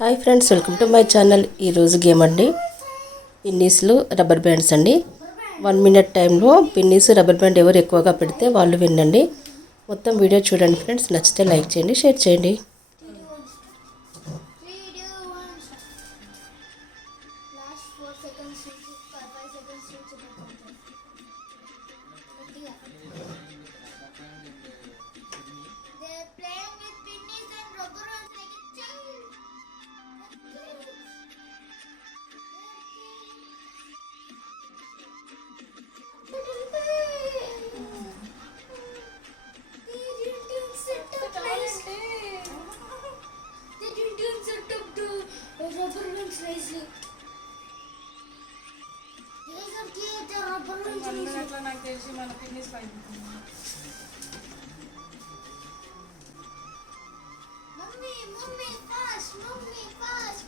Hi friends welcome to my channel. ఈరోజు game అండి. పిన్నీస్లు రబ్బర్ బ్యాండ్స్ అండి. వన్ మినిట్ టైంలో పిన్నీస్ రబ్బర్ బ్యాండ్ ఎవరు ఎక్కువగా పెడితే వాళ్ళు వినండి. మొత్తం వీడియో చూడండి ఫ్రెండ్స్. నచ్చితే లైక్ చేయండి షేర్ చేయండి. అట్లా నాకు తెలిసి మన ఫిట్నెస్ పైన Mummy, mummy, fast, mummy, fast,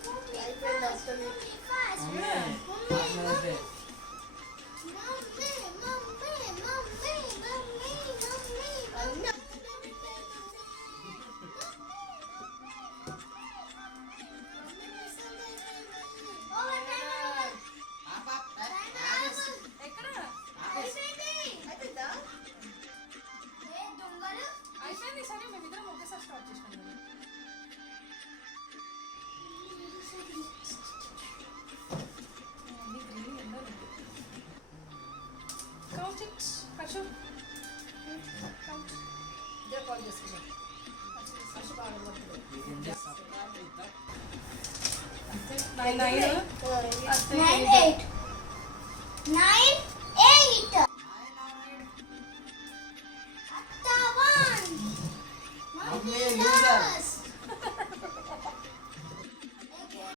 politics, Ashok? They're called just today. Nine, nine, nine, eight. Nine, eight. Atta one. One,